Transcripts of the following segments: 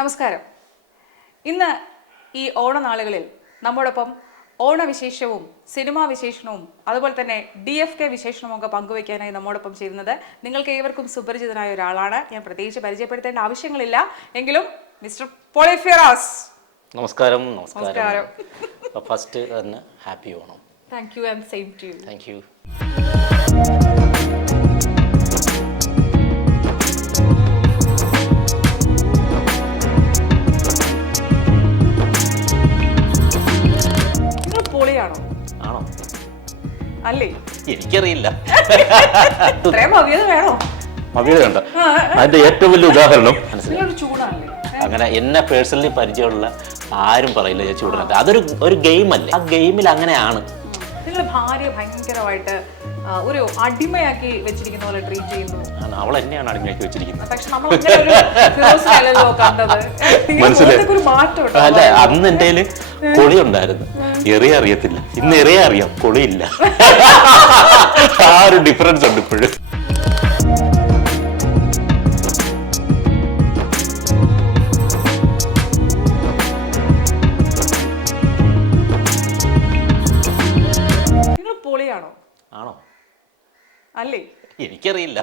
നമസ്കാരം. ഇന്ന് ഈ ഓണനാളുകളിൽ നമ്മോടൊപ്പം ഓണവിശേഷവും സിനിമാ വിശേഷണവും അതുപോലെ തന്നെ DFK വിശേഷണവും ഒക്കെ പങ്കുവയ്ക്കാനായി നമ്മോടൊപ്പം ചേരുന്നത് നിങ്ങൾക്ക് ഏവർക്കും സുപരിചിതനായ ഒരാളാണ്. ഞാൻ പ്രത്യേകിച്ച് പരിചയപ്പെടുത്തേണ്ട ആവശ്യങ്ങളില്ല, എങ്കിലും മിസ്റ്റർ പോളി ഫിറോസ്. നമസ്കാരം. നമസ്കാരം. ഫസ്റ്റ് തന്നെ happy Onam. Thank you and same to you. Thank you. ആണോ? അല്ലേ? എനിക്കറിയില്ല. മവിയത് കണ്ട അതിന്റെ ഏറ്റവും വലിയ ഉദാഹരണം ചൂടാണല്ലേ? അങ്ങനെ എന്നെ പേഴ്സണലി പരിചയമുള്ള ആരും പറയില്ല ഞാൻ ചൂടിനകത്ത്. അതൊരു ഗെയിം അല്ലേ? ആ ഗെയിമിൽ അങ്ങനെയാണ്. നിങ്ങളുടെ ഭാര്യ ഭയങ്കരമായിട്ട് ഒരു അടിമയാക്കി വെച്ചിരിക്കുന്ന പോലെ ട്രീറ്റ് ചെയ്യുന്നു. അവൾ എന്നെയാണ് അടിമയാക്കി വെച്ചിരിക്കുന്നത്. അല്ല, അന്ന് എന്റെ കയ്യില് കൊളി ഉണ്ടായിരുന്നു, എറിയ അറിയത്തില്ല. ഇന്ന് എറിയ അറിയാം, കൊളിയില്ല. ആ ഒരു ഡിഫറൻസ് ഉണ്ട് ഇപ്പോഴും. ആണോ? അല്ലേ? എനിക്കറിയില്ല.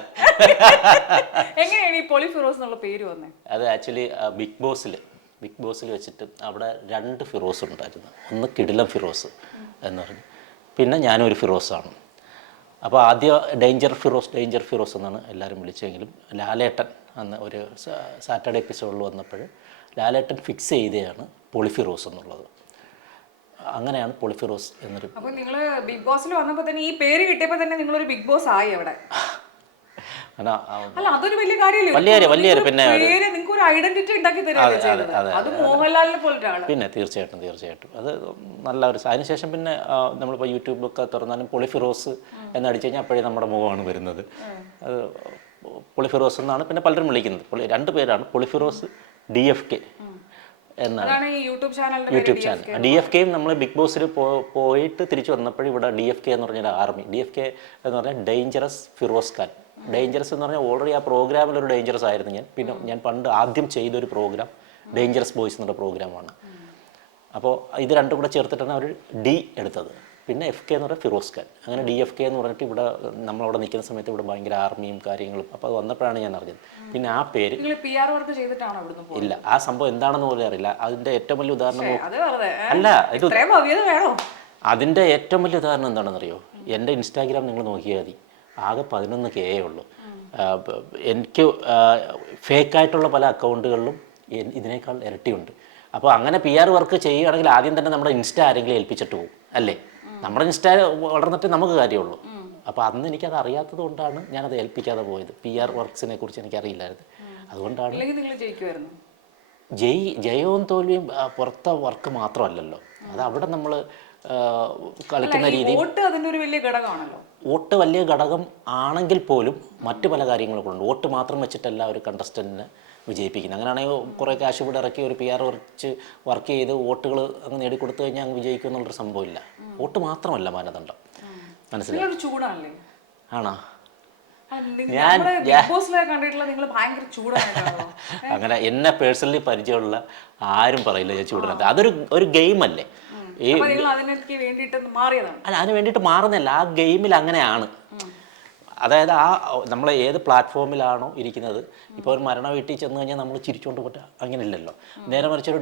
എങ്ങനെയാണ് ഈ പോളി ഫിറോസ് എന്നുള്ള പേര് വന്നത്? അത് ആക്ച്വലി ബിഗ് ബോസിൽ വെച്ചിട്ട് അവിടെ 2 ഫിറോസ് ഉണ്ടായിരുന്നു. ഒന്ന് കിടിലം ഫിറോസ് എന്ന് പറഞ്ഞു, പിന്നെ ഞാനൊരു ഫിറോസാണ്. അപ്പോൾ ആദ്യം ഡേഞ്ചർ ഫിറോസ് എന്നാണ് എല്ലാവരും വിളിച്ചെങ്കിലും ലാലേട്ടൻ അന്ന് ഒരു സാറ്റർഡേ എപ്പിസോഡിൽ വന്നപ്പോൾ ലാലേട്ടൻ ഫിക്സ് ചെയ്തതാണ് പോളി ഫിറോസ് എന്നുള്ളത്. അങ്ങനെയാണ് പോളി ഫിറോസ് എന്നൊരു. അപ്പോൾ നിങ്ങൾ ബിഗ് ബോസിൽ വന്നപ്പോൾ തന്നെ ഈ പേര് കിട്ടിയപ്പോൾ തന്നെ നിങ്ങളൊരു ബിഗ് ബോസ് ആയി അവിടെ. അല്ല, അതൊരു വലിയ കാര്യമല്ലേ? വലിയ പിന്നെ നിങ്ങൾക്ക് ഒരു ഐഡന്റിറ്റി ഉണ്ടാക്കി തരുകയാണ് ചെയ്തത്. അത് മോഹൻലാലിനെ പോലെ ഒരാള്. പിന്നെ തീർച്ചയായിട്ടും അത് നല്ല ഒരു. അതിനുശേഷം പിന്നെ നമ്മളിപ്പോൾ യൂട്യൂബൊക്കെ തുറന്നാലും പോളി ഫിറോസ് എന്നടിച്ചു കഴിഞ്ഞാൽ അപ്പോഴേ നമ്മുടെ മുഖമാണ് വരുന്നത്. അത് പോളി ഫിറോസ് എന്നാണ് പിന്നെ പലരും വിളിക്കുന്നത്. 2 പേരാണ്, പോളി ഫിറോസ്, DFK എന്നാണ് യൂട്യൂബ് ചാനൽ. DFKയും നമ്മൾ ബിഗ് ബോസിൽ പോയിട്ട് തിരിച്ചു വന്നപ്പോഴും ഇവിടെ DFK എന്ന് പറഞ്ഞൊരു ആർമി. DFK എന്ന് പറഞ്ഞാൽ ഡേഞ്ചറസ് ഫിറോസ് ഖാൻ. ഡേഞ്ചറസ് എന്ന് പറഞ്ഞാൽ ഓൾറെഡി ആ പ്രോഗ്രാമിൽ ഒരു ഡേഞ്ചറസ് ആയിരുന്നു ഞാൻ. പിന്നെ ഞാൻ പണ്ട് ആദ്യം ചെയ്തൊരു പ്രോഗ്രാം ഡേഞ്ചറസ് ബോയ്സ് എന്നുള്ള പ്രോഗ്രാമാണ്. അപ്പോൾ ഇത് 2 കൂടെ ചേർത്തിട്ടാണ് അവർ D എടുത്തത്. പിന്നെ FK എന്ന് പറഞ്ഞാൽ ഫിറോസ് ഖാൻ. അങ്ങനെ DFK എന്ന് പറഞ്ഞിട്ട് ഇവിടെ നമ്മളവിടെ നിൽക്കുന്ന സമയത്ത് ഇവിടെ ഭയങ്കര ആർമിയും കാര്യങ്ങളും. അപ്പോൾ അത് വന്നപ്പോഴാണ് ഞാൻ അറിഞ്ഞത്. പിന്നെ ആ പേര് ഇല്ല, ആ സംഭവം എന്താണെന്ന് പോലും അറിയില്ല. അതിൻ്റെ ഏറ്റവും വലിയ ഉദാഹരണം അല്ല, അതിൻ്റെ ഏറ്റവും വലിയ ഉദാഹരണം എന്താണെന്നറിയോ? എൻ്റെ ഇൻസ്റ്റാഗ്രാം നിങ്ങൾ നോക്കിയാൽ മതി, ആകെ 11K ഉള്ളൂ. എനിക്ക് ഫേക്കായിട്ടുള്ള പല അക്കൗണ്ടുകളിലും ഇതിനേക്കാൾ ഇരട്ടിയുണ്ട്. അപ്പോൾ അങ്ങനെ PR വർക്ക് ചെയ്യുകയാണെങ്കിൽ ആദ്യം തന്നെ നമ്മുടെ ഇൻസ്റ്റ ആരെങ്കിലും ഏൽപ്പിച്ചിട്ട് പോകും, അല്ലേ? നമ്മുടെ ഇൻസ്റ്റ വളർന്നിട്ട് നമുക്ക് കാര്യമുള്ളൂ. അപ്പോൾ അന്ന് എനിക്കത് അറിയാത്തത് കൊണ്ടാണ് ഞാനത് ഏൽപ്പിക്കാതെ പോയത്. PR വർക്ക്സിനെ കുറിച്ച് എനിക്കറിയില്ലായിരുന്നു. അതുകൊണ്ടാണ്. ജയവും തോൽവിയും പുറത്തെ വർക്ക് മാത്രമല്ലല്ലോ, അത് അവിടെ നമ്മൾ കളിക്കുന്ന രീതി. വോട്ട് വലിയ ഘടകം ആണെങ്കിൽ പോലും മറ്റു പല കാര്യങ്ങളൊക്കെ ഉണ്ട്. വോട്ട് മാത്രം വെച്ചിട്ടല്ല ഒരു കണ്ടസ്റ്റൻറ്റിനെ വിജയിപ്പിക്കുന്നത്. അങ്ങനെയാണെങ്കിൽ കുറേ ക്യാഷ് ഇവിടെ ഇറക്കി ഒരു PR വർക്ക് ചെയ്ത് വോട്ടുകൾ അങ്ങ് നേടിക്കൊടുത്തു കഴിഞ്ഞാൽ അങ്ങ് വിജയിക്കും എന്നുള്ളൊരു സംഭവമില്ല. വോട്ട് മാത്രമല്ല മാനദണ്ഡം. മനസ്സിലായി? ആണോ? അങ്ങനെ എന്നെ പേഴ്സണലി പരിചയമുള്ള ആരും പറയില്ല ഞാൻ ചൂടിനകത്ത്. അതൊരു ഗെയിം അല്ലേ? അല്ല, അതിന് വേണ്ടിയിട്ട് മാറുന്നില്ല. ആ ഗെയിമിൽ അങ്ങനെയാണ്. അതായത് നമ്മൾ ഏത് പ്ലാറ്റ്ഫോമിലാണോ ഇരിക്കുന്നത്, ഇപ്പോൾ ഒരു മരണ വീട്ടിൽ ചെന്ന് കഴിഞ്ഞാൽ നമ്മൾ ചിരിച്ചുകൊണ്ട് പോട്ടെ, അങ്ങനെ ഇല്ലല്ലോ. നേരെ മറിച്ച് ഒരു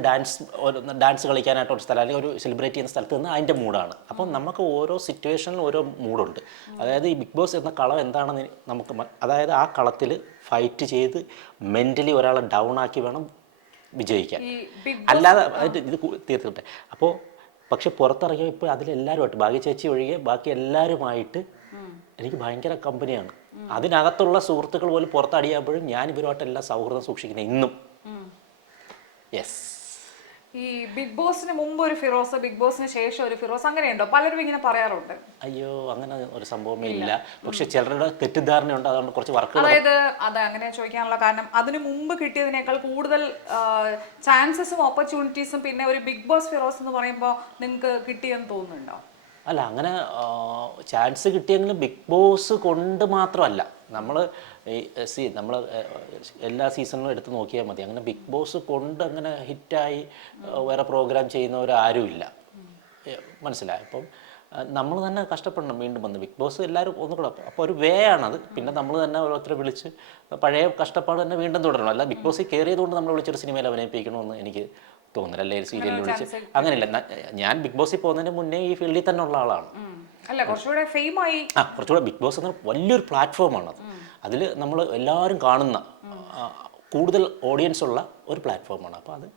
ഡാൻസ് കളിക്കാനായിട്ട് ഒരു സ്ഥലം അല്ലെങ്കിൽ ഒരു സെലിബ്രേറ്റ് ചെയ്യുന്ന സ്ഥലത്ത് നിന്ന് അതിൻ്റെ മൂഡാണ്. അപ്പം നമുക്ക് ഓരോ സിറ്റുവേഷനിലും ഓരോ മൂഡുണ്ട്. അതായത് ഈ ബിഗ് ബോസ് എന്ന കളം എന്താണെന്ന് നമുക്ക് അതായത് ആ കളത്തിൽ ഫൈറ്റ് ചെയ്ത് മെൻ്റലി ഒരാളെ ഡൗൺ ആക്കി വേണം വിജയിക്കാൻ. അല്ലാതെ ഇത് തീർത്തിട്ടെ. അപ്പോൾ പക്ഷെ പുറത്തിറങ്ങിയ ഇപ്പോൾ അതിലെല്ലാവരുമായിട്ട്, ഭാഗ്യ ചേച്ചി ഒഴികെ ബാക്കി എല്ലാവരുമായിട്ട് എനിക്ക് ഭയങ്കര കമ്പനിയാണ്. അതിനകത്തുള്ള സുഹൃത്തുക്കൾ പോലും പുറത്തടിയാകുമ്പോഴും ഞാൻ ഇവരുമായിട്ടെല്ലാം സൗഹൃദം സൂക്ഷിക്കുന്നത് ഇന്നും. യെസ്. ഈ ബിഗ് ബോസിന് മുമ്പ് ഒരു ഫിറോസ്, ബിഗ് ബോസിന് ശേഷം ഒരു ഫിറോസ്, അങ്ങനെയുണ്ടോ? പലരും ഇങ്ങനെ പറയാറുണ്ട്. അയ്യോ, അങ്ങനെ ഒരു സംഭവമേ ഇല്ല. പക്ഷെ ചിലരുടെ തെറ്റിദ്ധാരണയുണ്ട്. അതുകൊണ്ട് കുറച്ച് വർക്ക്. അതായത് അത് അങ്ങനെ ചോദിക്കാനുള്ള കാരണം, അതിന് മുമ്പ് കിട്ടിയതിനേക്കാൾ കൂടുതൽ ചാൻസസും ഓപ്പർച്യൂണിറ്റീസും പിന്നെ ഒരു ബിഗ് ബോസ് ഫിറോസ് എന്ന് പറയുമ്പോൾ നിങ്ങൾക്ക് കിട്ടിയെന്ന് തോന്നുന്നുണ്ടോ? അല്ല, അങ്ങനെ ചാൻസ് കിട്ടിയെങ്കിലും ബിഗ് ബോസ് കൊണ്ട് മാത്രമല്ല. നമ്മൾ നമ്മൾ എല്ലാ സീസണിലും എടുത്ത് നോക്കിയാൽ മതി. അങ്ങനെ ബിഗ് ബോസ് കൊണ്ട് അങ്ങനെ ഹിറ്റായി വേറെ പ്രോഗ്രാം ചെയ്യുന്നവരാരുമില്ല. മനസ്സിലായി? അപ്പം നമ്മൾ തന്നെ കഷ്ടപ്പെടണം വീണ്ടും വന്ന്. ബിഗ് ബോസ് എല്ലാവരും ഒന്നുകൂടെ അപ്പോൾ ഒരു വേ ആണത്. പിന്നെ നമ്മൾ തന്നെ ഓരോരുത്തരെ വിളിച്ച് പഴയ കഷ്ടപ്പാട് തന്നെ വീണ്ടും തുടരണം. അല്ല ബിഗ് ബോസിൽ കയറിയതുകൊണ്ട് നമ്മൾ വിളിച്ചൊരു സിനിമയിൽ അഭിനയിപ്പിക്കണമെന്ന് എനിക്ക് തോന്നുന്നില്ല. അല്ലെങ്കിൽ സീരിയലിൽ വിളിച്ച് അങ്ങനെയില്ല. ഞാൻ ബിഗ് ബോസിൽ പോകുന്നതിന് മുന്നേ ഈ ഫീൽഡിൽ തന്നെ ഉള്ള ആളാണ്. അല്ല കുറച്ചുകൂടെ ഫെയിമായി. കുറച്ചുകൂടെ ബിഗ് ബോസ് എന്ന വലിയൊരു പ്ലാറ്റ്ഫോമാണത്. അതിൽ നമ്മൾ എല്ലാവരും കാണുന്ന കൂടുതൽ ഓഡിയൻസ് ഉള്ള ഒരു പ്ലാറ്റ്ഫോമാണ്. അപ്പോൾ അത്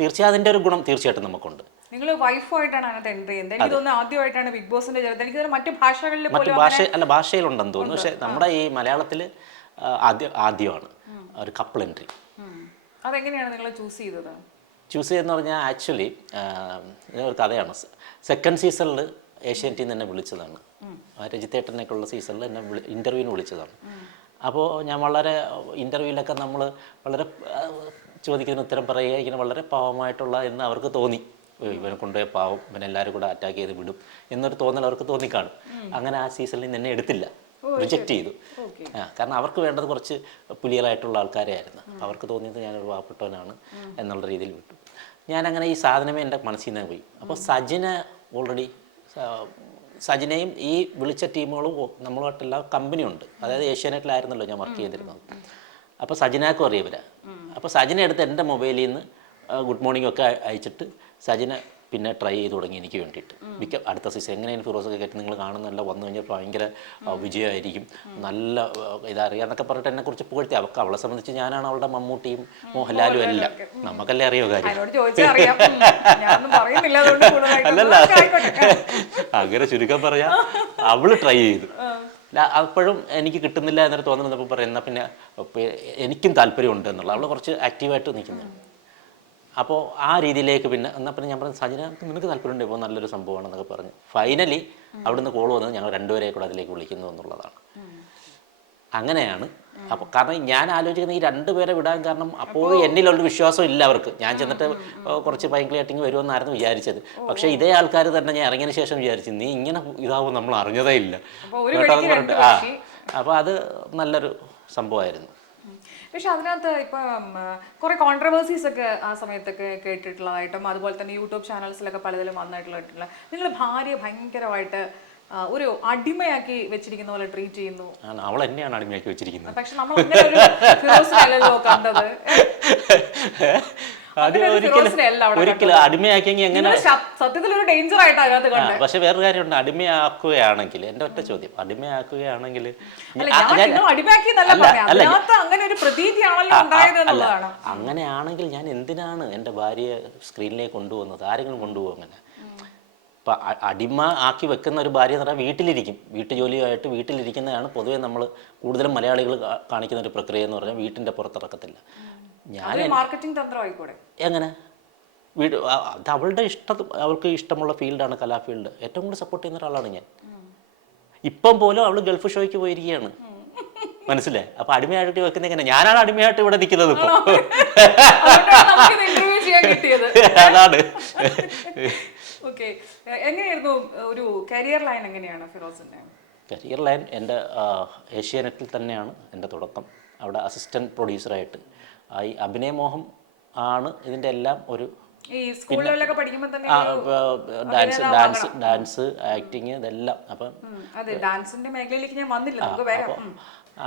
തീർച്ചയായും അതിൻ്റെ ഒരു ഗുണം തീർച്ചയായിട്ടും നമുക്കുണ്ട്. നിങ്ങൾ വൈഫായിട്ടാണ് അതിനകത്ത് എൻട്രി ചെയ്യുന്നത്. എനിക്ക് തോന്നുന്നു ആദ്യമായിട്ടാണ് ബിഗ് ബോസിന്റെ ചേർത്ത്. എനിക്ക് തോന്നുന്നു മറ്റു ഭാഷകളിൽ ഭാഷയിലുണ്ടെന്ന് തോന്നുന്നു. പക്ഷേ നമ്മുടെ ഈ മലയാളത്തിൽ ആദ്യമാണ് ഒരു കപ്പിൾ എൻട്രി. അതെങ്ങനെയാണ് നിങ്ങൾ ചൂസ് ചെയ്തത്? ചൂസ് ചെയ്തെന്ന് പറഞ്ഞാൽ ആക്ച്വലി ഒരു കഥയാണ്. സെക്കൻഡ് സീസണിൽ ഏഷ്യാനെറ്റിൽ നിന്ന് എന്നെ വിളിച്ചതാണ്. രജിത്തേട്ടനൊക്കെയുള്ള സീസണിൽ എന്നെ ഇൻ്റർവ്യൂവിന് വിളിച്ചതാണ്. അപ്പോൾ ഞാൻ വളരെ ഇൻ്റർവ്യൂവിലൊക്കെ നമ്മൾ വളരെ ചോദിക്കുന്ന ഉത്തരം പറയുക ഇങ്ങനെ വളരെ പാവമായിട്ടുള്ള എന്ന് അവർക്ക് തോന്നി. ഇവനെ കൊണ്ടുപോയി പാവം, ഇവനെല്ലാവരും കൂടെ അറ്റാക്ക് ചെയ്ത് വിടും എന്നൊരു തോന്നൽ അവർക്ക് തോന്നിക്കാണും. അങ്ങനെ ആ സീസണിൽ എന്നെ എടുത്തില്ല, റിജക്റ്റ് ചെയ്തു. കാരണം അവർക്ക് വേണ്ടത് കുറച്ച് പുലികളായിട്ടുള്ള ആൾക്കാരെയായിരുന്നു. അവർക്ക് തോന്നിയത് ഞാനൊരു പാവപ്പെട്ടവനാണ് എന്നുള്ള രീതിയിൽ വിട്ടു. ഞാനങ്ങനെ ഈ സാധനമേ എൻ്റെ മനസ്സിൽ നിന്ന് പോയി. അപ്പോൾ ഓൾറെഡി സജിനയും ഈ വിളിച്ച ടീമുകളും നമ്മളുമായിട്ടെല്ലാം കമ്പനിയുണ്ട്. അതായത് ഏഷ്യാനെറ്റിലായിരുന്നല്ലോ ഞാൻ വർക്ക് ചെയ്തിരുന്നത്. അപ്പോൾ സജിനാക്കും അറിയാം ഇവരെ. അപ്പോൾ സജിന എടുത്ത് എൻ്റെ മൊബൈലിൽ നിന്ന് ഗുഡ് മോർണിംഗ് ഒക്കെ അയച്ചിട്ട് സജിന പിന്നെ ട്രൈ ചെയ്ത് തുടങ്ങി എനിക്ക് വേണ്ടിയിട്ട്. അടുത്ത സീസൺ എങ്ങനെയാണ് ഫിറോസൊക്കെ കേട്ട് നിങ്ങൾ കാണുന്നതല്ല, വന്നു കഴിഞ്ഞാൽ ഭയങ്കര വിജയമായിരിക്കും, നല്ല ഇതറിയാന്നൊക്കെ പറഞ്ഞിട്ട് എന്നെക്കുറിച്ച് പുകഴ്ത്തി. അവളെ സംബന്ധിച്ച് ഞാനാണ് അവളുടെ മമ്മൂട്ടിയും മോഹൻലാലും എല്ലാം. നമുക്കല്ലേ അറിയോ കാര്യം. അല്ലല്ല, അങ്ങനെ ചുരുക്കം പറയാം. അവള് ട്രൈ ചെയ്തു. അപ്പോഴും എനിക്ക് കിട്ടുന്നില്ല എന്നൊരു തോന്നുന്നപ്പോൾ പറയുന്ന പിന്നെ എനിക്കും താല്പര്യമുണ്ട് എന്നുള്ള അവൾ കുറച്ച് ആക്റ്റീവായിട്ട് നിൽക്കുന്നത്. അപ്പോൾ ആ രീതിയിലേക്ക് പിന്നെ എന്നാൽ പിന്നെ ഞാൻ പറഞ്ഞു സജിന നിനക്ക് താല്പര്യമുണ്ട്, ഇപ്പോൾ നല്ലൊരു സംഭവമാണെന്നൊക്കെ പറഞ്ഞു. ഫൈനലി അവിടുന്ന് കോൾ വന്നത് ഞങ്ങൾ രണ്ടുപേരെ കൂടെ അതിലേക്ക് വിളിക്കുന്നു എന്നുള്ളതാണ്. അങ്ങനെയാണ്. അപ്പോൾ കാരണം ഞാൻ ആലോചിക്കുന്നത് ഈ രണ്ടുപേരെ വിടാൻ കാരണം അപ്പോഴും എന്നിലൊരു വിശ്വാസം ഇല്ല അവർക്ക്. ഞാൻ ചെന്നിട്ട് കുറച്ച് ഭയങ്കരമായിട്ടിങ്ങ് വരുമെന്നായിരുന്നു വിചാരിച്ചത്. പക്ഷേ ഇതേ ആൾക്കാർ തന്നെ ഞാൻ ഇറങ്ങിയതിന് ശേഷം വിചാരിച്ചു നീ ഇങ്ങനെ ഇതാവും നമ്മൾ അറിഞ്ഞതേ ഇല്ല കേട്ടോ എന്ന് പറഞ്ഞിട്ട്. അപ്പോൾ അത് നല്ലൊരു സംഭവമായിരുന്നു. പക്ഷെ അതിനകത്ത് ഇപ്പം കുറെ കോൺട്രവേഴ്സീസ് ഒക്കെ ആ സമയത്തൊക്കെ കേട്ടിട്ടുള്ളതായിട്ടും അതുപോലെ തന്നെ യൂട്യൂബ് ചാനൽസിലൊക്കെ പലതിലും വന്നിട്ടുള്ള നിങ്ങൾ ഭാര്യ ഭയങ്കരമായിട്ട് ഒരു അടിമയാക്കി വെച്ചിരിക്കുന്ന പോലെ ട്രീറ്റ് ചെയ്യുന്നു. അവൾ എന്നെയാണ് അടിമയാക്കി വെച്ചിരിക്കുന്നത്. പക്ഷെ നമ്മൾ അങ്ങനെ ഒരു ഫിറോസിനല്ലല്ലോ കണ്ടത്. ഒരിക്കലും അടിമയാക്കിയെങ്കിൽ എങ്ങനെ സത്യത്തിൽ ഒരു ഡേഞ്ചർ ആയിട്ട് അതിനകത്ത് കണ്ടത്. പക്ഷെ വേറൊരു കാര്യമുണ്ട്, അടിമയാക്കുകയാണെങ്കിൽ എൻ്റെ ഒറ്റ ചോദ്യം, അടിമയാക്കുകയാണെങ്കിൽ അങ്ങനെയാണെങ്കിൽ ഞാൻ എന്തിനാണ് എൻ്റെ ഭാര്യയെ സ്ക്രീനിലേക്ക് കൊണ്ടുപോകുന്നത്? ആരെങ്കിലും കൊണ്ടുപോകും അങ്ങനെ? ഇപ്പം അടിമ ആക്കി വെക്കുന്ന ഒരു ഭാര്യ എന്ന് പറഞ്ഞാൽ വീട്ടിലിരിക്കും, വീട്ടുജോലിയായിട്ട് വീട്ടിലിരിക്കുന്നതാണ് പൊതുവേ നമ്മൾ കൂടുതലും മലയാളികൾ കാണിക്കുന്ന ഒരു പ്രക്രിയ എന്ന് പറഞ്ഞാൽ വീട്ടിൻ്റെ പുറത്തിറക്കത്തില്ല. ഞാൻ മാർക്കറ്റിംഗ് തന്ത്രമായിക്കൂടെ എങ്ങനെ വീട് അത് അവളുടെ അവൾക്ക് ഇഷ്ടമുള്ള ഫീൽഡാണ് കലാ ഫീൽഡ്. ഏറ്റവും കൂടുതൽ സപ്പോർട്ട് ചെയ്യുന്ന ഒരാളാണ് ഞാൻ. ഇപ്പം പോലും അവൾ ഗൾഫ് ഷോയ്ക്ക് പോയിരിക്കുകയാണ്, മനസ്സിലായി? അപ്പൊ അടിമയായിട്ട് വെക്കുന്ന എങ്ങനെ? ഞാനാണ് അടിമയായിട്ട് ഇവിടെ നിൽക്കുന്നത് ഇപ്പൊ. അതാണ്. എങ്ങനെയായിരുന്നു ഒരു കരിയർ ലൈൻ? എങ്ങനെയാണ് ഫിറോസിന്റെ കരിയർ ലൈൻ? എൻ്റെ ഏഷ്യാനെറ്റിൽ തന്നെയാണ് എൻ്റെ തുടക്കം. അവിടെ അസിസ്റ്റന്റ് പ്രൊഡ്യൂസറായിട്ട് ഈ അഭിനയമോഹം ആണ് ഇതിൻ്റെ എല്ലാം ഒരു ഡാൻസ് ആക്ടിങ് ഇതെല്ലാം. അപ്പം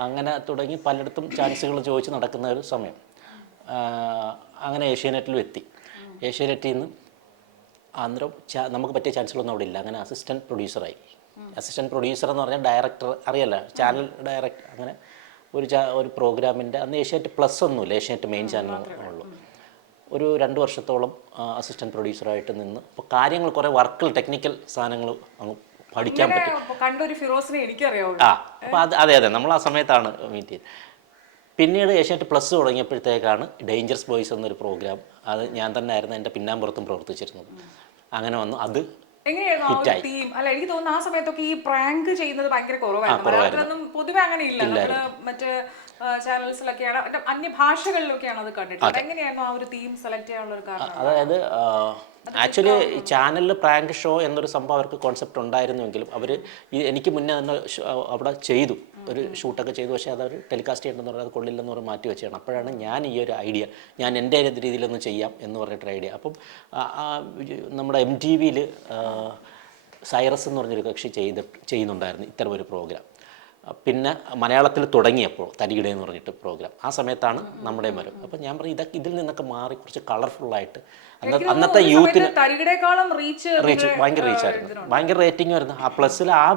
അങ്ങനെ തുടങ്ങി പലയിടത്തും ചാൻസുകൾ ചോദിച്ച് നടക്കുന്ന ഒരു സമയം. അങ്ങനെ ഏഷ്യാനെറ്റിലും എത്തി. ഏഷ്യാനെറ്റിൽ നിന്ന് അന്നേരം നമുക്ക് പറ്റിയ ചാൻസുകളൊന്നും അവിടെ ഇല്ല. അങ്ങനെ അസിസ്റ്റന്റ് പ്രൊഡ്യൂസറായി. അസിസ്റ്റന്റ് പ്രൊഡ്യൂസർ എന്ന് പറഞ്ഞാൽ ഡയറക്ടർ അറിയാലോ, ചാനൽ ഡയറക്ടർ. അങ്ങനെ ഒരു പ്രോഗ്രാമിൻ്റെ അന്ന് ഏഷ്യാനെറ്റ് പ്ലസ് ഒന്നുമില്ല, ഏഷ്യാനെറ്റ് മെയിൻ ചാനലുള്ളൂ. ഒരു 2 വർഷത്തോളം അസിസ്റ്റന്റ് പ്രൊഡ്യൂസറായിട്ട് നിന്ന് ഇപ്പോൾ കാര്യങ്ങൾ കുറേ വർക്കുകൾ ടെക്നിക്കൽ സാധനങ്ങൾ അങ്ങ് പഠിക്കാൻ പറ്റും. അപ്പോൾ അതെ നമ്മൾ ആ സമയത്താണ് മീറ്റ് ചെയ്തത്. പിന്നീട് ഏഷ്യാനെറ്റ് പ്ലസ് തുടങ്ങിയപ്പോഴത്തേക്കാണ് ഡേഞ്ചറസ് ബോയ്സ് എന്നൊരു പ്രോഗ്രാം. അത് ഞാൻ തന്നെ ആയിരുന്നു എൻ്റെ പിന്നാമ്പുറത്തും പ്രവർത്തിച്ചിരുന്നത്. അങ്ങനെ വന്നു. അത് എനിക്ക് തോന്നുന്നു ആ സമയത്തൊക്കെ ഈ പ്രാങ്ക് ചെയ്യുന്നത് ഭയങ്കര കുറവായിരുന്നു. പൊതുവെ അങ്ങനെ ഇല്ല. മറ്റ് ചാനൽസിലൊക്കെയാണ്, അന്യഭാഷകളിലൊക്കെയാണ് അത് കണ്ടിട്ടുള്ളത്. എങ്ങനെയായിരുന്നു ആ ഒരു തീം സെലക്ട് ചെയ്യാനുള്ള ഒരു കാരണം? അതായത് ആക്ച്വലി ചാനലിൽ പ്രാങ്ക് ഷോ എന്നൊരു സംഭവം അവർക്ക് കോൺസെപ്റ്റ് ഉണ്ടായിരുന്നുവെങ്കിലും അവർ എനിക്ക് മുന്നേ തന്നെ അവിടെ ചെയ്തു ഒരു ഷൂട്ടൊക്കെ ചെയ്തു. പക്ഷേ അത് അവർ ടെലികാസ്റ്റ് ചെയ്യണമെന്ന് പറഞ്ഞാൽ അത് കൊള്ളില്ലെന്ന് പറഞ്ഞ് മാറ്റി വെച്ചാണ്. അപ്പോഴാണ് ഞാൻ ഈ ഒരു ഐഡിയ ഞാൻ എൻ്റെ രീതിയിലൊന്ന് ചെയ്യാം എന്ന് പറഞ്ഞിട്ടൊരു ഐഡിയ. അപ്പം നമ്മുടെ MTVയിൽ സൈറസ് എന്ന് പറഞ്ഞൊരു കക്ഷി ചെയ്യുന്നുണ്ടായിരുന്നു ഇത്തരം ഒരു പ്രോഗ്രാം. പിന്നെ മലയാളത്തിൽ തുടങ്ങിയപ്പോൾ തരികിട എന്ന് പറഞ്ഞിട്ട് പ്രോഗ്രാം, ആ സമയത്താണ് നമ്മുടെ വരും. അപ്പം ഞാൻ പറയും ഇതൊക്കെ ഇതിൽ നിന്നൊക്കെ മാറി കുറച്ച് കളർഫുള്ളായിട്ട് അന്നത്തെ യൂത്തിന് റീച്ച് ഭയങ്കര റീച്ചായിരുന്നു, ഭയങ്കര റേറ്റിംഗ് വരുന്നു. ആ പ്ലസ്സിൽ ആ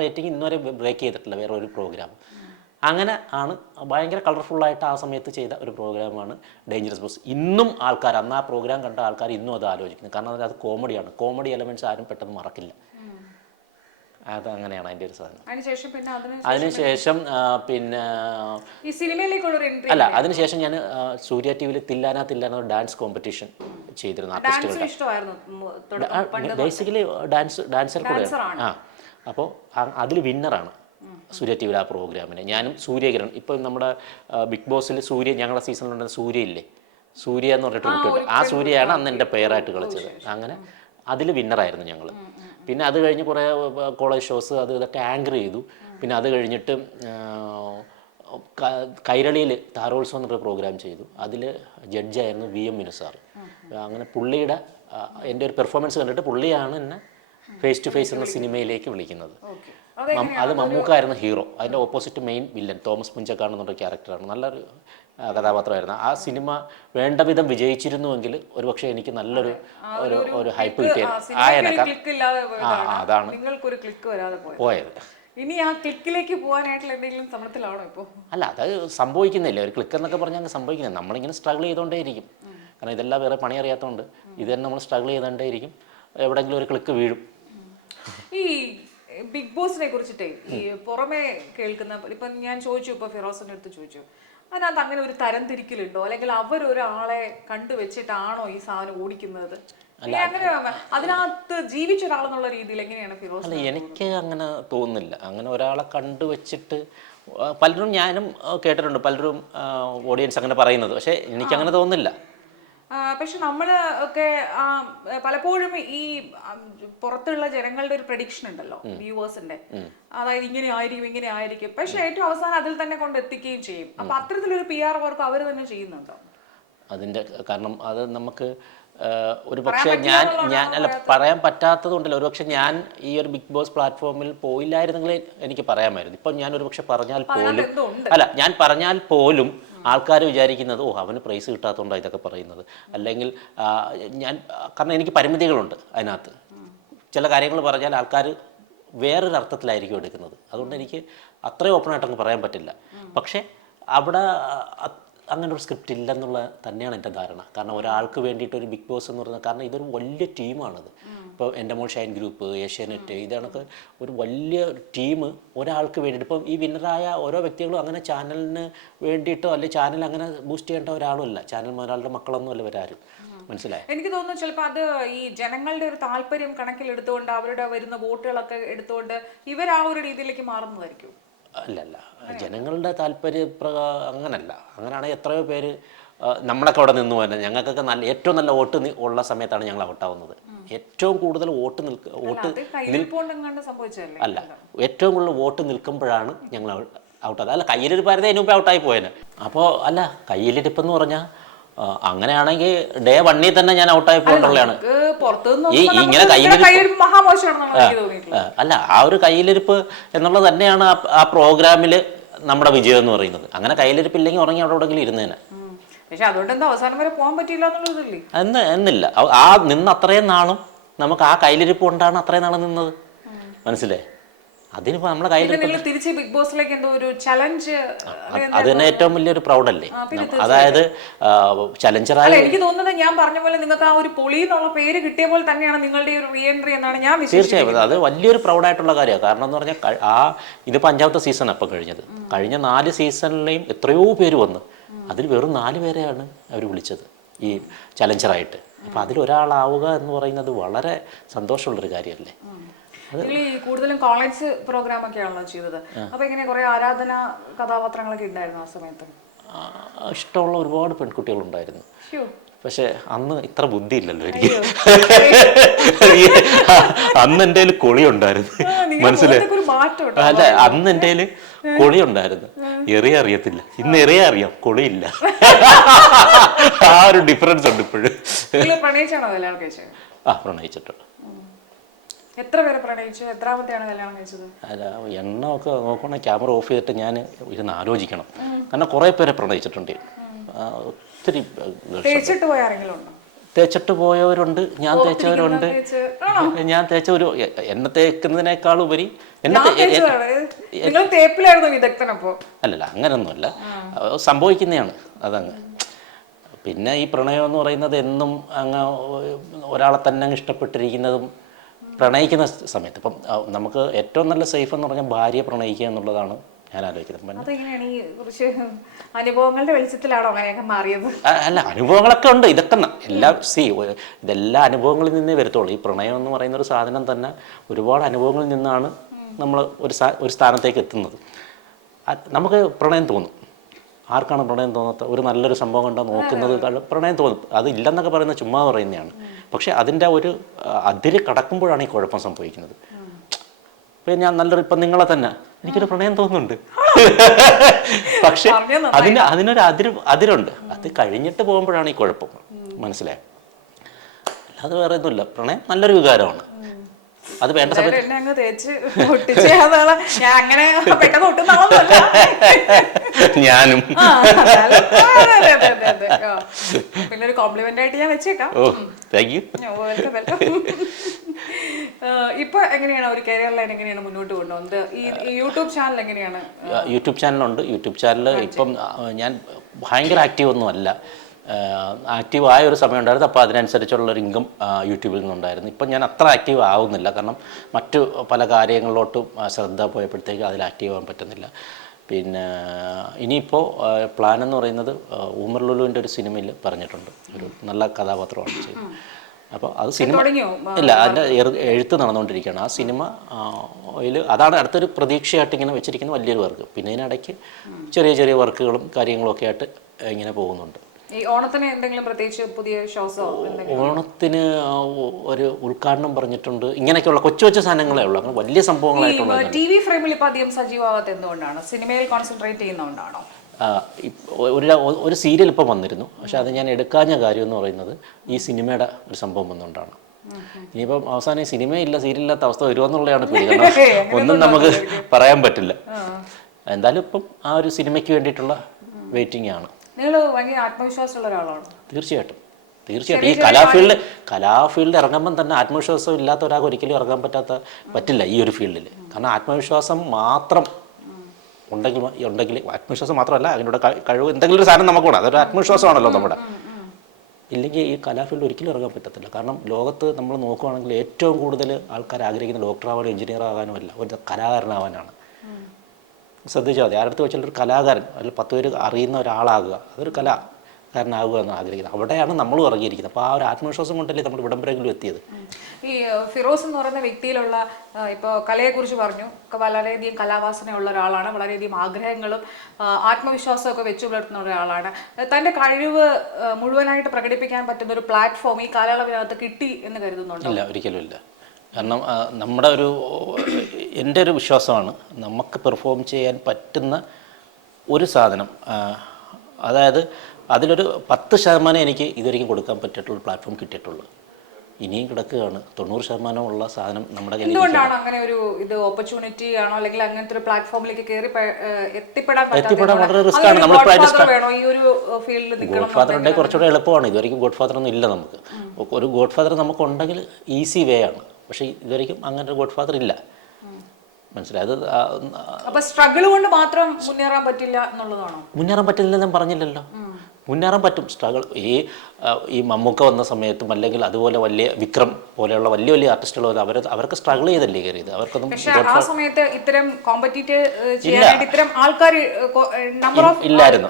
റേറ്റിംഗ് ഇന്നുവരെ ബ്രേക്ക് ചെയ്തിട്ടില്ല വേറെ ഒരു പ്രോഗ്രാം. അങ്ങനെ ആണ് ഭയങ്കര കളർഫുള്ളായിട്ട് ആ സമയത്ത് ചെയ്ത ഒരു പ്രോഗ്രാമാണ് ഡേഞ്ചറസ് ബോസ്. ഇന്നും ആൾക്കാർ അന്ന് ആ പ്രോഗ്രാം കണ്ട ആൾക്കാർ ഇന്നും അത് ആലോചിക്കുന്നത്. കാരണം അത് കോമഡിയാണ്. കോമഡി എലമെൻറ്റ്സ് ആരും പെട്ടെന്ന് മറക്കില്ല. അത് അങ്ങനെയാണ് അതിൻ്റെ ഒരു സാധനം. അതിനുശേഷം പിന്നെ അല്ല, അതിനുശേഷം ഞാൻ സൂര്യ TV തില്ലാന ഡാൻസ് കോമ്പറ്റീഷൻ ചെയ്തിരുന്നു ആർട്ടിസ്റ്റുകളുടെ. ബേസിക്കലി ഡാൻസർ കൂടെയാണ്. അപ്പോൾ അതിൽ വിന്നറാണ് സൂര്യ TV ആ പ്രോഗ്രാമിന് ഞാനും സൂര്യകിരൺ. ഇപ്പം നമ്മുടെ ബിഗ് ബോസിൽ സൂര്യ ഞങ്ങളുടെ സീസണിലുണ്ടെന്ന് സൂര്യ ഇല്ലേ, സൂര്യ എന്ന് പറഞ്ഞിട്ട് കുട്ടിയുണ്ട്. ആ സൂര്യയാണ് അന്ന് എൻ്റെ പേരായിട്ട് കളിച്ചത്. അങ്ങനെ അതിൽ വിന്നറായിരുന്നു ഞങ്ങൾ. പിന്നെ അത് കഴിഞ്ഞ് കുറേ കോളേജ് ഷോസ് അത് ഇതൊക്കെ ആങ്കർ ചെയ്തു. പിന്നെ അത് കഴിഞ്ഞിട്ട് കൈരളിയിൽ താരോത്സവം എന്നൊരു പ്രോഗ്രാം ചെയ്തു. അതിൽ ജഡ്ജായിരുന്നു VM വിനു സാർ. അങ്ങനെ പുള്ളിയുടെ എൻ്റെ ഒരു പെർഫോമൻസ് കണ്ടിട്ട് പുള്ളിയാണ് എന്നെ ഫേസ് ടു ഫേസ് എന്ന സിനിമയിലേക്ക് വിളിക്കുന്നത്. അത് മമ്മൂക്കായിരുന്നു ഹീറോ. അതിൻ്റെ ഓപ്പോസിറ്റ് മെയിൻ വില്ലൻ തോമസ് പുഞ്ചക്കാണെന്നുള്ള ക്യാരക്ടറാണ്. നല്ലൊരു കഥാപാത്രമായിരുന്നു. ആ സിനിമ വേണ്ട വിധം വിജയിച്ചിരുന്നുവെങ്കിൽ ഒരുപക്ഷെ എനിക്ക് നല്ലൊരു ഒരു ഹൈപ്പ് കിട്ടിയത്. അതാണ് പോയത്. ഇനി ആ ക്ലിക്കിലേക്ക് പോകാനായിട്ടുള്ള എന്തെങ്കിലും ശ്രമത്തിലാണോ ഇപ്പോൾ? അല്ല, അത് സംഭവിക്കുന്നില്ല. ഒരു ക്ലിക്ക് എന്നൊക്കെ പറഞ്ഞാൽ അങ്ങ് സംഭവിക്കുന്നില്ല. നമ്മളിങ്ങനെ സ്ട്രഗിൾ ചെയ്തുകൊണ്ടേയിരിക്കും. കാരണം ഇതെല്ലാം വേറെ പണി അറിയാത്തതുകൊണ്ട് ഇത് തന്നെ നമ്മൾ സ്ട്രഗിൾ ചെയ്തുകൊണ്ടേയിരിക്കും. എവിടെയെങ്കിലും ഒരു ക്ലിക്ക് വീഴും. ഈ ബിഗ് ബോസിനെ കുറിച്ചിട്ടേ ഈ പുറമെ കേൾക്കുന്ന ഇപ്പം ഞാൻ ചോദിച്ചു, ഇപ്പോൾ ഫിറോസിൻ്റെ അടുത്ത് ചോദിച്ചു, അതിനകത്ത് അങ്ങനെ ഒരു തരം തിരിക്കലുണ്ടോ, അല്ലെങ്കിൽ അവരൊരാളെ കണ്ടുവച്ചിട്ടാണോ ഈ സാധനം ഓടിക്കുന്നത്? അങ്ങനെ അതിനകത്ത് ജീവിച്ച ഒരാളെന്നുള്ള രീതിയിൽ എങ്ങനെയാണ് ഫിറോസ്? അല്ല, എനിക്ക് അങ്ങനെ തോന്നുന്നില്ല. അങ്ങനെ ഒരാളെ കണ്ടുവച്ചിട്ട് പലരും ഞാനും കേട്ടിട്ടുണ്ട്, പലരും ഓഡിയൻസ് അങ്ങനെ പറയുന്നത്. പക്ഷേ എനിക്കങ്ങനെ തോന്നുന്നില്ല. പക്ഷെ നമ്മള് ഒക്കെ പലപ്പോഴും ഈ പുറത്തുള്ള ജനങ്ങളുടെ ഒരു പ്രഡിക്ഷൻ ഉണ്ടല്ലോ, വ്യൂവേഴ്സിന്റെ, അതായത് ഇങ്ങനെ ആയിരിക്കും. പക്ഷെ ഏറ്റവും അവസാനം അതിൽ തന്നെ കൊണ്ട് എത്തിക്കുകയും ചെയ്യും. അപ്പൊ അത്തരത്തിലൊരു PR വർക്ക് അവർ തന്നെ ചെയ്യുന്നുണ്ടോ? അതിന്റെ കാരണം അത് നമുക്ക് ഒരു പക്ഷേ ഞാൻ അല്ല പറയാൻ പറ്റാത്തത് കൊണ്ടല്ലോ. ഒരുപക്ഷെ ഞാൻ ഈ ഒരു ബിഗ് ബോസ് പ്ലാറ്റ്ഫോമിൽ പോയില്ലായിരുന്നെങ്കിൽ എനിക്ക് പറയാമായിരുന്നു. ഇപ്പം ഞാൻ ഒരുപക്ഷെ പറഞ്ഞാൽ പോലും ആൾക്കാർ വിചാരിക്കുന്നത് അവന് പ്രൈസ് കിട്ടാത്തതുകൊണ്ടാണ് ഇതൊക്കെ പറയുന്നത്. അല്ലെങ്കിൽ കാരണം എനിക്ക് പരിമിതികളുണ്ട് അതിനകത്ത്. ചില കാര്യങ്ങൾ പറഞ്ഞാൽ ആൾക്കാർ വേറൊരു അർത്ഥത്തിലായിരിക്കും എടുക്കുന്നത്. അതുകൊണ്ട് എനിക്ക് അത്രയും ഓപ്പണായിട്ടങ്ങ് പറയാൻ പറ്റില്ല. പക്ഷേ അവിടെ അങ്ങനെ ഒരു സ്ക്രിപ്റ്റ് ഇല്ലെന്നുള്ള തന്നെയാണ് എൻ്റെ ധാരണ. കാരണം ഒരാൾക്ക് വേണ്ടിയിട്ട് ഒരു ബിഗ് ബോസ് എന്ന് പറയുന്നത്, കാരണം ഇതൊരു വലിയ ടീമാണത്. ഇപ്പോൾ എൻ്റെ മോൾ ഷൈൻ ഗ്രൂപ്പ്, ഏഷ്യാനെറ്റ്, ഇതാണൊക്കെ ഒരു വലിയ ടീം ഒരാൾക്ക് വേണ്ടിയിട്ട്. ഇപ്പം ഈ വിന്നറായ ഓരോ വ്യക്തികളും അങ്ങനെ ചാനലിന് വേണ്ടിയിട്ടോ അല്ലെങ്കിൽ ചാനൽ അങ്ങനെ ബൂസ്റ്റ് ചെയ്യേണ്ട ഒരാളും അല്ല. ചാനൽ മുതലാളുടെ മക്കളൊന്നും അല്ല ഇവരാരും. മനസ്സിലായി? എനിക്ക് തോന്നുന്നു ചിലപ്പോൾ അത് ഈ ജനങ്ങളുടെ ഒരു താല്പര്യം കണക്കിലെടുത്തുകൊണ്ട് അവരുടെ വരുന്ന വോട്ടുകളൊക്കെ എടുത്തുകൊണ്ട് ഇവർ ആ ഒരു രീതിയിലേക്ക് മാറുന്നതായിരിക്കും. അല്ലല്ല, ജനങ്ങളുടെ അങ്ങനല്ല. അങ്ങനെയാണെങ്കിൽ എത്രയോ പേര് നമ്മളൊക്കെ അവിടെ നിന്ന് പോകാൻ. ഞങ്ങൾക്കൊക്കെ ഏറ്റവും നല്ല വോട്ട് ഉള്ള സമയത്താണ് ഞങ്ങൾ ഔട്ടാവുന്നത്. ഏറ്റവും കൂടുതൽ അല്ല, ഏറ്റവും കൂടുതൽ വോട്ട് നിൽക്കുമ്പോഴാണ് ഞങ്ങൾ ഔട്ടാകുന്നത്. അല്ല, കയ്യിലിരിപ്പായിരുന്നേ അതിന് മുമ്പേ ഔട്ടായി പോയേനെ. അപ്പോൾ അല്ല, കയ്യിലിരിപ്പെന്ന് പറഞ്ഞാൽ അങ്ങനെയാണെങ്കിൽ ഡേ 1 തന്നെ ഞാൻ ഔട്ടായി പോകേണ്ടതാണ്. ഈ ഇങ്ങനെ അല്ല, ആ ഒരു കയ്യിലിരിപ്പ് എന്നുള്ളത് തന്നെയാണ് ആ പ്രോഗ്രാമിൽ നമ്മുടെ വിജയം എന്ന് പറയുന്നത്. അങ്ങനെ കയ്യിലിരിപ്പില്ലെങ്കിൽ ഉറങ്ങി അവിടെ എവിടെയെങ്കിലും ഇരുന്നേനെ. പക്ഷെ അതുകൊണ്ട് എന്താ അവസാനം വരെ പോകാൻ പറ്റിയില്ല എന്നുള്ളതല്ലേ? എന്നില്ല. ആ നിന്ന് അത്രയും നാളും നമുക്ക് ആ കയ്യിലിരിപ്പ് കൊണ്ടാണ് അത്രയും നാളും നിന്നത്. മനസ്സിലായി? അതിനിപ്പോ നമ്മളെ തിരിച്ച് ബിഗ് ബോസിലേക്ക് എന്തോ ഒരു ചലഞ്ച്, അത് തന്നെ ഏറ്റവും വലിയൊരു പ്രൗഡല്ലേ. അതായത് ചലഞ്ചറായി എനിക്ക് തോന്നുന്നത്, ഞാൻ പറഞ്ഞ പോലെ നിങ്ങൾക്ക് ആ ഒരു പൊളി എന്നുള്ള പേര് കിട്ടിയ പോലെ തന്നെയാണ് നിങ്ങളുടെ ഒരു റീ എൻട്രി എന്നാണ് ഞാൻ വിശ്വസിക്കുന്നത്. തീർച്ചയായും അത് വലിയൊരു പ്രൗഡായിട്ടുള്ള കാര്യമാണ്. കാരണം എന്ന് പറഞ്ഞാൽ ഇതിപ്പോൾ 5ാമത്തെ സീസൺ അപ്പം കഴിഞ്ഞത്. കഴിഞ്ഞ 4 സീസണിലെയും എത്രയോ പേര് വന്ന് അതിൽ വെറും 4 പേരെയാണ് അവർ വിളിച്ചത് ഈ ചലഞ്ചറായിട്ട്. അപ്പം അതിലൊരാളാവുക എന്ന് പറയുന്നത് വളരെ സന്തോഷമുള്ളൊരു കാര്യമല്ലേ. കൂടുതലും കോളേജ് പ്രോഗ്രാം ഒക്കെയാണല്ലോ ചെയ്തത്. അപ്പൊ ഇങ്ങനെ കുറെ ആരാധന കഥാപാത്രങ്ങളൊക്കെ ഉണ്ടായിരുന്നു ആ സമയത്ത്? ഇഷ്ടമുള്ള ഒരുപാട് പെൺകുട്ടികളുണ്ടായിരുന്നു. പക്ഷെ അന്ന് ഇത്ര ബുദ്ധി ഇല്ലല്ലോ എനിക്ക്. അന്ന് എൻ്റെ കയ്യിൽ കൊളി ഉണ്ടായിരുന്നു, മനസ്സിലായി? അല്ല, അന്ന് എൻ്റെ കയ്യിൽ കൊളി ഉണ്ടായിരുന്നു, എറിയ അറിയത്തില്ല. ഇന്ന് എറിയ അറിയാം, കൊളിയില്ല. ആ ഒരു ഡിഫറൻസ് ഉണ്ട് ഇപ്പോഴും. ആ, പ്രണയിച്ചിട്ടുണ്ട്. എത്ര പേരെ പ്രണയിച്ചു? എത്രാമത്തെയാണ് കല്യാണം കഴിച്ചത്? അല്ല, എണ്ണമൊക്കെ നോക്കുകയാണെങ്കിൽ ക്യാമറ ഓഫ് ചെയ്തിട്ട് ഞാൻ ഇരുന്ന് ആലോചിക്കണം. കാരണം കുറേ പേരെ പ്രണയിച്ചിട്ടുണ്ട്. ഒത്തിരി തേച്ചിട്ട് പോയ ആരെങ്കിലും ഉണ്ടോ? തേച്ചിട്ട് പോയവരുണ്ട്, ഞാൻ തേച്ചവരുണ്ട്. ഞാൻ തേച്ച ഒരു എണ്ണ തേക്കുന്നതിനേക്കാൾ ഉപരി അല്ലല്ല, അങ്ങനൊന്നുമല്ല, സംഭവിക്കുന്നതാണ് അതങ്ങ്. പിന്നെ ഈ പ്രണയം എന്ന് പറയുന്നത് എന്നും അങ്ങ് ഒരാളെ തന്നെ അങ്ങ് ഇഷ്ടപ്പെട്ടിരിക്കുന്നതും പ്രണയിക്കുന്ന സമയത്ത്. ഇപ്പം നമുക്ക് ഏറ്റവും നല്ല സേഫ് എന്ന് പറഞ്ഞാൽ ഭാര്യയെ പ്രണയിക്കുക എന്നുള്ളതാണ് ഞാൻ ആലോചിക്കുന്നത്. അതെങ്ങനെയാണ് ഈ കുറച്ച് അനുഭവങ്ങളുടെ വെളിച്ചത്തിലാണോ അങ്ങനെയൊക്കെ മാറിയത്? അല്ല, അനുഭവങ്ങളൊക്കെ ഉണ്ട്. ഇതൊക്കെ എല്ലാം ഇതെല്ലാം അനുഭവങ്ങളിൽ നിന്നേ വരത്തുള്ളൂ. ഈ പ്രണയം എന്ന് പറയുന്ന ഒരു സാധനം തന്നെ ഒരുപാട് അനുഭവങ്ങളിൽ നിന്നാണ് നമ്മൾ ഒരു സ്ഥാനത്തേക്ക് എത്തുന്നത്. നമുക്ക് പ്രണയം തോന്നും. ആർക്കാണ് പ്രണയം തോന്നാത്ത? ഒരു നല്ലൊരു സംഭവം കണ്ടാൽ നോക്കുന്നത് പ്രണയം തോന്നും. അത് ഇല്ലെന്നൊക്കെ പറയുന്നത് ചുമ്മാ പറയുന്നതാണ്. പക്ഷെ അതിൻ്റെ ഒരു അതിര് കടക്കുമ്പോഴാണ് ഈ കുഴപ്പം സംഭവിക്കുന്നത്. ഇപ്പം ഞാൻ ഇപ്പം നിങ്ങളെ തന്നെ എനിക്കൊരു പ്രണയം തോന്നുന്നുണ്ട്. പക്ഷെ അതിനൊരു അതിരുണ്ട്. അത് കഴിഞ്ഞിട്ട് പോകുമ്പോഴാണ് ഈ കുഴപ്പം, മനസ്സിലായോ? അല്ലാതെ വേറെ ഒന്നുമില്ല. പ്രണയം നല്ലൊരു വികാരമാണ്. അത് വേണ്ട സമയത്ത് ഞാനും പിന്നെ ഒരു കോംപ്ലിമെന്റ് ആയിട്ട് ഞാൻ വെച്ചേക്കാം. Thank you. ഇപ്പൊ എങ്ങനെയാണ് ഒരു കരിയർ ലൈൻ എങ്ങനെയാണ് മുന്നോട്ട് കൊണ്ടുപോകുന്നത്? ഈ യൂട്യൂബ് ചാനൽ എങ്ങനെയാണ്? യൂട്യൂബ് ചാനലുണ്ട്. യൂട്യൂബ് ചാനൽ ഇപ്പം ഞാൻ ഭയങ്കര ആക്റ്റീവ് ഒന്നും അല്ല. ആക്റ്റീവ് ആയ ഒരു സമയം ഉണ്ടായിരുന്നു. അപ്പോൾ അതിനനുസരിച്ചുള്ളൊരു ഇൻകം യൂട്യൂബിൽ നിന്നുണ്ടായിരുന്നു. ഇപ്പം ഞാൻ അത്ര ആക്റ്റീവ് ആവുന്നില്ല. കാരണം മറ്റു പല കാര്യങ്ങളിലോട്ടും ശ്രദ്ധ പോയപ്പോഴത്തേക്ക് അതിൽ ആക്റ്റീവ് ആവാൻ പറ്റുന്നില്ല. പിന്നെ ഇനിയിപ്പോൾ പ്ലാൻ എന്ന് പറയുന്നത് ഉമർ ലുലുവിൻ്റെ ഒരു സിനിമയിൽ പറഞ്ഞിട്ടുണ്ട്, ഒരു നല്ല കഥാപാത്രമാണ് ചെയ്യുന്നത്. അപ്പോൾ അത് സിനിമ ഇല്ല, അതിൻ്റെ എഴുത്ത് നടന്നുകൊണ്ടിരിക്കുകയാണ്. ആ സിനിമ അതാണ് അടുത്തൊരു പ്രതീക്ഷയായിട്ട് ഇങ്ങനെ വെച്ചിരിക്കുന്ന വലിയൊരു വർക്ക്. പിന്നെ ഇതിനിടയ്ക്ക് ചെറിയ ചെറിയ വർക്കുകളും കാര്യങ്ങളും ഒക്കെ ആയിട്ട് ഇങ്ങനെ പോകുന്നുണ്ട്. ഓണത്തിന് എന്തെങ്കിലും പ്രത്യേകിച്ച് പുതിയ ഷോസോ? ഓണത്തിന് ഒരു ഉദ്ഘാടനം പറഞ്ഞിട്ടുണ്ട്. ഇങ്ങനെയൊക്കെയുള്ള കൊച്ചു കൊച്ചു സാധനങ്ങളേ ഉള്ളൂ, അങ്ങനെ വലിയ സംഭവങ്ങളായിട്ടുള്ള. TV ഫ്രെയിമിൽ ഇപ്പം അധികം സജീവമാവാത്ത എന്തുകൊണ്ടാണ്? സിനിമയിൽ കോൺസെൻട്രേറ്റ് ചെയ്യുന്നതുകൊണ്ടാണോ? ഒരു സീരിയൽ ഇപ്പം വന്നിരുന്നു, പക്ഷെ അത് ഞാൻ എടുക്കാഞ്ഞ കാര്യം എന്ന് പറയുന്നത് ഈ സിനിമയുടെ ഒരു സംഭവം വന്നുകൊണ്ടാണ്. ഇനിയിപ്പം അവസാനം സിനിമയില്ല സീരിയലില്ലാത്ത അവസ്ഥ വരുമെന്നുള്ളതാണ് പേടി. കാരണം ഒന്നും നമുക്ക് പറയാൻ പറ്റില്ല. എന്തായാലും ഇപ്പം ആ ഒരു സിനിമയ്ക്ക് വേണ്ടിയിട്ടുള്ള വെയിറ്റിംഗ് ആണ്. നിങ്ങൾ ഭയങ്കര ആത്മവിശ്വാസമുള്ള ഒരാളാണ്. തീർച്ചയായിട്ടും. ഈ കലാഫീൽഡ് ഇറങ്ങുമ്പം തന്നെ ആത്മവിശ്വാസം ഇല്ലാത്ത ഒരാൾക്ക് ഒരിക്കലും ഇറങ്ങാൻ പറ്റില്ല ഈ ഒരു ഫീൽഡിൽ. കാരണം ആത്മവിശ്വാസം മാത്രം ഉണ്ടെങ്കിൽ ആത്മവിശ്വാസം മാത്രമല്ല, അതിനോട് കഴിവ് എന്തെങ്കിലും ഒരു സാധനം നമുക്ക് വേണം. അതൊരു ആത്മവിശ്വാസമാണല്ലോ നമ്മുടെ. ഇല്ലെങ്കിൽ ഈ കലാഫീൽഡ് ഒരിക്കലും ഇറങ്ങാൻ പറ്റത്തില്ല. കാരണം ലോകത്ത് നമ്മൾ നോക്കുകയാണെങ്കിൽ ഏറ്റവും കൂടുതൽ ആൾക്കാർ ആഗ്രഹിക്കുന്ന ഡോക്ടറാവാനോ എഞ്ചിനീയർ ആകാനോ അല്ല, ഒരു കലാകാരനാവാനാണ്. ശ്രദ്ധിച്ചാൽ മതി. ആരുടെ വെച്ചാൽ ഒരു കലാകാരൻ അല്ലെങ്കിൽ 10 പേര് അറിയുന്ന ഒരാളാകുക, അതൊരു കലാകാരനാകുക എന്ന് ആഗ്രഹിക്കുന്നത്. അവിടെയാണ് നമ്മളും ഇറങ്ങിയിരിക്കുന്നത്. അപ്പോൾ ആ ഒരു ആത്മവിശ്വാസം കൊണ്ടല്ലേ നമ്മൾ ഇവിടംവരെങ്കിലും എത്തിയത്. ഈ ഫിറോസ് എന്ന് പറയുന്ന വ്യക്തിയിലുള്ള ഇപ്പോൾ കലയെക്കുറിച്ച് പറഞ്ഞു, വളരെയധികം കലാവാസനയുള്ള ഒരാളാണ്, വളരെയധികം ആഗ്രഹങ്ങളും ആത്മവിശ്വാസവും ഒക്കെ വെച്ചു പുലർത്തുന്ന ഒരാളാണ്. തൻ്റെ കഴിവ് മുഴുവനായിട്ട് പ്രകടിപ്പിക്കാൻ പറ്റുന്ന ഒരു പ്ലാറ്റ്ഫോം ഈ കാലയളവിനകത്ത് കിട്ടി എന്ന് കരുതുന്നുണ്ടോ? ഇല്ല, ഒരിക്കലും ഇല്ല. കാരണം എൻ്റെ ഒരു വിശ്വാസമാണ്, നമുക്ക് പെർഫോം ചെയ്യാൻ പറ്റുന്ന ഒരു സാധനം, അതായത് അതിലൊരു 10% എനിക്ക് ഇതുവരെയും കൊടുക്കാൻ പറ്റിയിട്ടുള്ള പ്ലാറ്റ്ഫോം കിട്ടിയിട്ടുള്ളൂ. ഇനിയും കിടക്കുകയാണ് 90% ഉള്ള സാധനം നമ്മുടെ കയ്യിൽ. എന്തുകൊണ്ടാണ് അങ്ങനെ ഒരു ഓപ്പർച്യൂണിറ്റി ആണോ, അല്ലെങ്കിൽ അങ്ങനത്തെ ഒരു പ്ലാറ്റ്ഫോമിലേക്ക് എത്തിപ്പെടാൻ വളരെ റിസ്ക് ആണ്. നമ്മൾ ഗോഡ് ഫാദർ ഉണ്ടെങ്കിൽ കുറച്ചുകൂടെ എളുപ്പമാണ്. ഇതുവരെയും ഗോഡ് ഫാദർ ഒന്നും ഇല്ല നമുക്ക്. ഒരു ഗോഡ് ഫാദർ നമുക്ക് ഉണ്ടെങ്കിൽ ഈസി വേ ആണ്. പക്ഷേ ഇതുവരെയും അങ്ങനെ ഒരു ഗോഡ് ഫാദർ ഇല്ല, മനസ്സിലായത്. അപ്പോൾ സ്ട്രഗിൾ കൊണ്ട് മാത്രം മുന്നേറാൻ പറ്റില്ല എന്നുള്ളതാണോ? മുന്നേറാൻ പറ്റില്ലെന്ന് ഞാൻ പറഞ്ഞില്ലല്ലോ. മുന്നേറാൻ പറ്റും. സ്ട്രഗിൾ ഈ മമ്മൂക്ക വന്ന സമയത്തും അല്ലെങ്കിൽ അതുപോലെ വലിയ വിക്രം പോലെയുള്ള വലിയ ആർട്ടിസ്റ്റുകൾ അവർക്ക് സ്ട്രഗിൾ ചെയ്തല്ലേ കയറിയത്. അവർക്കൊന്നും ആ സമയത്ത് ഇത്തരം ഇത്തരം ആൾക്കാർ ഇല്ലായിരുന്നു.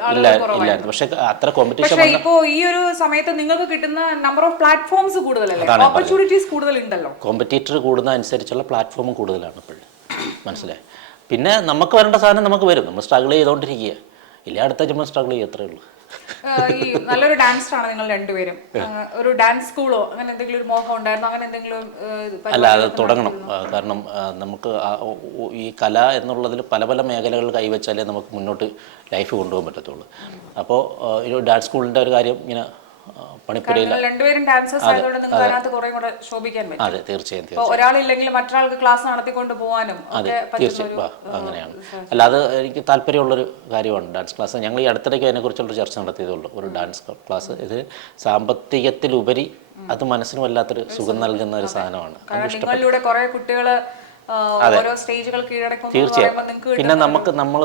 പക്ഷെ അത്ര കോമ്പറ്റീഷൻ. ഇപ്പോൾ ഈ ഒരു സമയത്ത് നിങ്ങൾക്ക് കിട്ടുന്ന നമ്പർ ഓഫ് പ്ലാറ്റ്ഫോംസ് കൂടുതലല്ലേ, ഓപ്പർച്യൂണിറ്റീസ് കൂടുതലുണ്ടല്ലോ. കോമ്പറ്റീറ്റർ കൂടുന്ന അനുസരിച്ചുള്ള പ്ലാറ്റ്ഫോമും കൂടുതലാണ് ഇപ്പോഴും, മനസ്സിലായി. പിന്നെ നമുക്ക് വരേണ്ട സാധനം നമുക്ക് വരും. നമ്മൾ സ്ട്രഗിൾ ചെയ്തുകൊണ്ടിരിക്കുക. ഇല്ല, അടുത്ത നമ്മൾ സ്ട്രഗിൾ ചെയ്യത്രേ ഉള്ളൂ. ഈ നല്ലൊരു ഡാൻസർ ആണ് നിങ്ങൾ രണ്ടുപേരും. ഒരു ഡാൻസ് സ്കൂളോ അങ്ങനെ എന്തെങ്കിലും ഒരു മോഹം ഉണ്ടായിരുന്നോ? അങ്ങനെ എന്തെങ്കിലും അല്ല, അത് തുടങ്ങണം. കാരണം നമുക്ക് ഈ കല എന്നുള്ളതിൽ പല പല മേഖലകൾ കൈവച്ചാലേ നമുക്ക് മുന്നോട്ട് ലൈഫ് കൊണ്ടുപോകാൻ പറ്റത്തുള്ളൂ. അപ്പോൾ ഒരു ഡാൻസ് സ്കൂളിൻ്റെ ഒരു കാര്യം ഇങ്ങനെ പണിപ്പുരയിൽ. രണ്ടുപേരും ഡാൻസേഴ്സ് ആയതുകൊണ്ട് നിങ്ങൾക്ക് അതിനകത്ത് കുറെ കൂടെ ശോഭിക്കാൻ പറ്റും. അതെ, തീർച്ചയായും. ഇപ്പൊ ഒരാളില്ലെങ്കിൽ മറ്റൊരാൾക്ക് ക്ലാസ് നടത്തിക്കൊണ്ട് പോകാനും ഒക്കെ തീർച്ചയായും അങ്ങനെയാണ്. അല്ല, അത് എനിക്ക് താല്പര്യമുള്ളൊരു കാര്യമാണ് ഡാൻസ് ക്ലാസ്. ഞങ്ങൾ ഈ അടുത്തിടയ്ക്ക് അതിനെക്കുറിച്ചുള്ളൊരു ചർച്ച നടത്തിയതുള്ളൂ. ഒരു ഡാൻസ് ക്ലാസ് ഇത് സാമ്പത്തികത്തിലുപരി അത് മനസ്സിന് വല്ലാത്തൊരു സുഖം നൽകുന്ന ഒരു സാധനമാണ്. നിങ്ങളിലൂടെ കുറെ കുട്ടികള് ഓരോ സ്റ്റേജുകൾ കീഴടക്കുന്നു. തീർച്ചയായും. പിന്നെ നമ്മൾ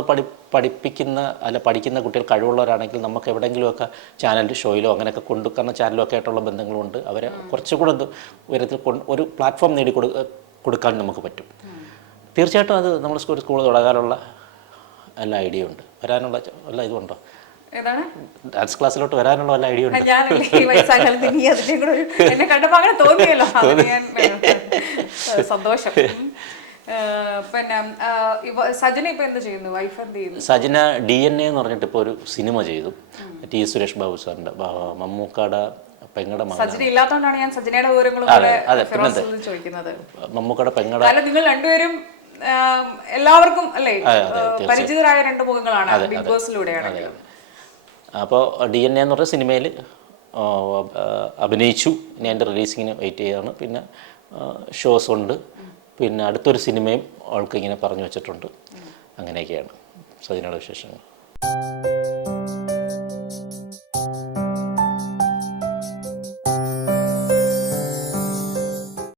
പഠിക്കുന്ന കുട്ടികൾ കഴിവുള്ളവരാണെങ്കിൽ നമുക്ക് എവിടെയെങ്കിലുമൊക്കെ ചാനൽ ഷോയിലോ അങ്ങനെയൊക്കെ കാരണം ചാനലോ ഒക്കെ ആയിട്ടുള്ള ബന്ധങ്ങളുണ്ട്. അവരെ കുറച്ചുകൂടെ ഉയരത്തിൽ ഒരു പ്ലാറ്റ്ഫോം കൊടുക്കാൻ നമുക്ക് പറ്റും. തീർച്ചയായിട്ടും അത് നമ്മൾ സ്കൂൾ തുടങ്ങാനുള്ള എല്ലാ ഐഡിയ ഉണ്ട്. വരാനുള്ള എല്ലാ ഇതുണ്ടോ? ഡാൻസ് ക്ലാസ്സിലോട്ട് വരാനുള്ള വല്ല ഐഡിയ ഉണ്ട്? എന്നെ കണ്ടപ്പോ അങ്ങനെ തോന്നിയല്ലോ. സന്തോഷം. പിന്നെ സജന ഇപ്പൊ എന്ത് ചെയ്യുന്നു? വൈഫ് എന്ത് ചെയ്യുന്നു? സജന DNA എന്ന് പറഞ്ഞിട്ട് ഇപ്പോൾ ഒരു സിനിമ ചെയ്തു. ടി സുരേഷ് ബാബു സാറിന്റെ മമ്മൂക്കാടെ പെങ്ങടെ മകൻ. സജന ഇല്ലാത്തതുകൊണ്ടാണ് ഞാൻ സജനയുടെ വിവരങ്ങളും ചോദിക്കുന്നത്. മമ്മൂക്കാടെ പെങ്ങടെ. നിങ്ങൾ രണ്ടുപേരും എല്ലാവർക്കും അല്ലേ പരിചിതരായ രണ്ട് മുഖങ്ങളാണ് ബിഗ് ബോസിലൂടെയാണ്. അപ്പോൾ DNA എന്ന് പറഞ്ഞ സിനിമയിൽ അഭിനയിച്ചു. ഇനി അതിൻ്റെ റിലീസിങ്ങിന് വെയിറ്റ് ചെയ്യാണ്. പിന്നെ ഷോസ് ഉണ്ട്. പിന്നെ അടുത്തൊരു സിനിമയും അവൾക്ക് ഇങ്ങനെ പറഞ്ഞു വെച്ചിട്ടുണ്ട്. അങ്ങനെയൊക്കെയാണ് സജനയുടെ വിശേഷങ്ങൾ.